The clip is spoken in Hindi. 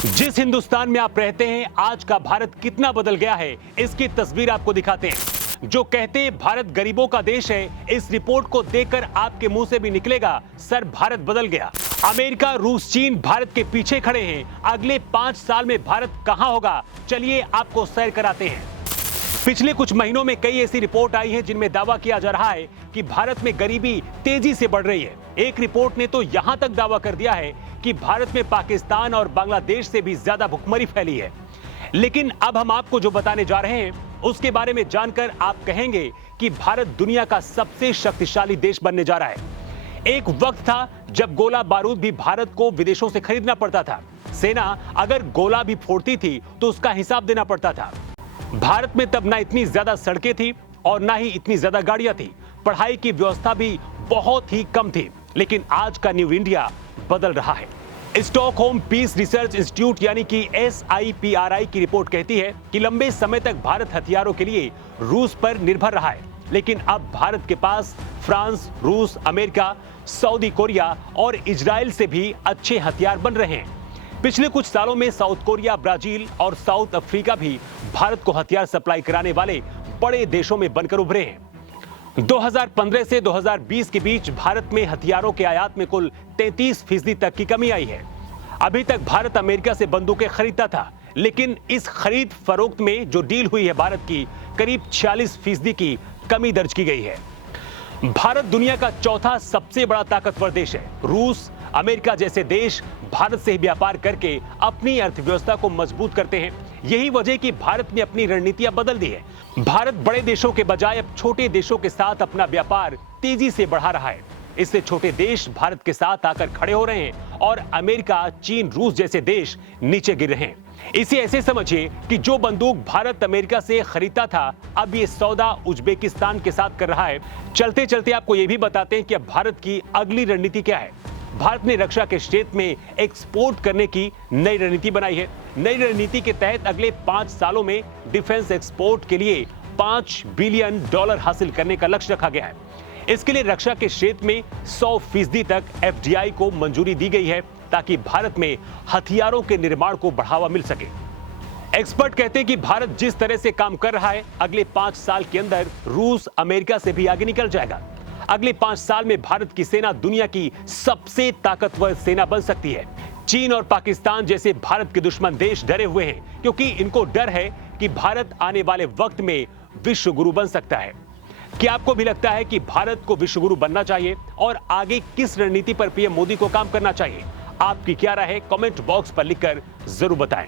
जिस हिंदुस्तान में आप रहते हैं, आज का भारत कितना बदल गया है, इसकी तस्वीर आपको दिखाते हैं। जो कहते हैं भारत गरीबों का देश है, इस रिपोर्ट को देखकर आपके मुंह से भी निकलेगा, सर भारत बदल गया। अमेरिका, रूस, चीन भारत के पीछे खड़े हैं। अगले 5 साल में भारत कहां होगा, चलिए आपको सैर कराते हैं। पिछले कुछ महीनों में कई ऐसी रिपोर्ट आई है जिनमें दावा किया जा रहा है कि भारत में गरीबी तेजी से बढ़ रही है। एक रिपोर्ट ने तो यहां तक दावा कर दिया है कि भारत में पाकिस्तान और बांग्लादेश से भी ज्यादा भुखमरी फैली है। लेकिन अब हम आपको जो बताने जा रहे हैं, उसके बारे में जानकर आप कहेंगे कि भारत दुनिया का सबसे शक्तिशाली देश बनने जा रहा है। एक वक्त था जब गोला बारूद भी भारत को विदेशों से खरीदना पड़ता था। सेना अगर गोला भी फोड़ती थी तो उसका हिसाब देना पड़ता था। भारत में तब ना इतनी ज्यादा सड़कें थी और ना ही इतनी ज्यादा गाड़ियां थी। पढ़ाई की व्यवस्था भी बहुत ही कम थी। लेकिन आज का न्यू इंडिया बदल रहा है। स्टॉकहोम पीस रिसर्च इंस्टीट्यूट यानी कि SIPRI की रिपोर्ट कहती है कि लंबे समय तक भारत हथियारों के लिए रूस पर निर्भर रहा है। लेकिन अब भारत के पास फ्रांस, रूस, अमेरिका, सऊदी कोरिया और इजराइल से भी अच्छे हथियार बन रहे हैं। पिछले कुछ सालों में साउथ कोरिया, ब्राजील और साउथ अफ्रीका भी भारत को हथियार सप्लाई कराने वाले बड़े देशों में बनकर उभरे हैं। 2015 से 2020 के बीच भारत में हथियारों के आयात में कुल 33% तक की कमी आई है। अभी तक भारत अमेरिका से बंदूकें खरीदता था, लेकिन इस खरीद फरोख्त में जो डील हुई है भारत की, करीब 46% की कमी दर्ज की गई है। भारत दुनिया का चौथा सबसे बड़ा ताकतवर देश है। रूस, अमेरिका जैसे देश भारत से व्यापार करके अपनी अर्थव्यवस्था को मजबूत करते हैं। यही वजह कि भारत ने अपनी रणनीतियां बदल दी है। भारत बड़े देशों के बजाय अब छोटे देशों के साथ अपना व्यापार तेजी से बढ़ा रहा है। इससे छोटे देश भारत के साथ आकर खड़े हो रहे हैं और अमेरिका, चीन, रूस जैसे देश नीचे गिर रहे हैं। इसे ऐसे समझिए कि जो बंदूक भारत अमेरिका से खरीदता था, अब ये सौदा उज्बेकिस्तान के साथ कर रहा है। चलते चलते आपको ये भी बताते हैं कि अब भारत की अगली रणनीति क्या है। भारत ने रक्षा के क्षेत्र में एक्सपोर्ट करने की नई रणनीति बनाई है। नई रणनीति के तहत अगले 5 सालों में डिफेंस एक्सपोर्ट के लिए $5 बिलियन हासिल करने का लक्ष्य रखा गया है। इसके लिए रक्षा के क्षेत्र में 100% तक FDI को मंजूरी दी गई है, ताकि भारत में हथियारों के निर्माण को बढ़ावा मिल सके। एक्सपर्ट कहते हैं कि भारत जिस तरह से काम कर रहा है, अगले 5 साल के अंदर रूस अमेरिका से भी आगे निकल जाएगा। अगले 5 साल में भारत की सेना दुनिया की सबसे ताकतवर सेना बन सकती है। चीन और पाकिस्तान जैसे भारत के दुश्मन देश डरे हुए हैं, क्योंकि इनको डर है कि भारत आने वाले वक्त में विश्व गुरु बन सकता है। क्या आपको भी लगता है कि भारत को विश्व गुरु बनना चाहिए और आगे किस रणनीति पर PM मोदी को काम करना चाहिए? आपकी क्या राय है? कमेंट बॉक्स पर लिखकर जरूर बताएं।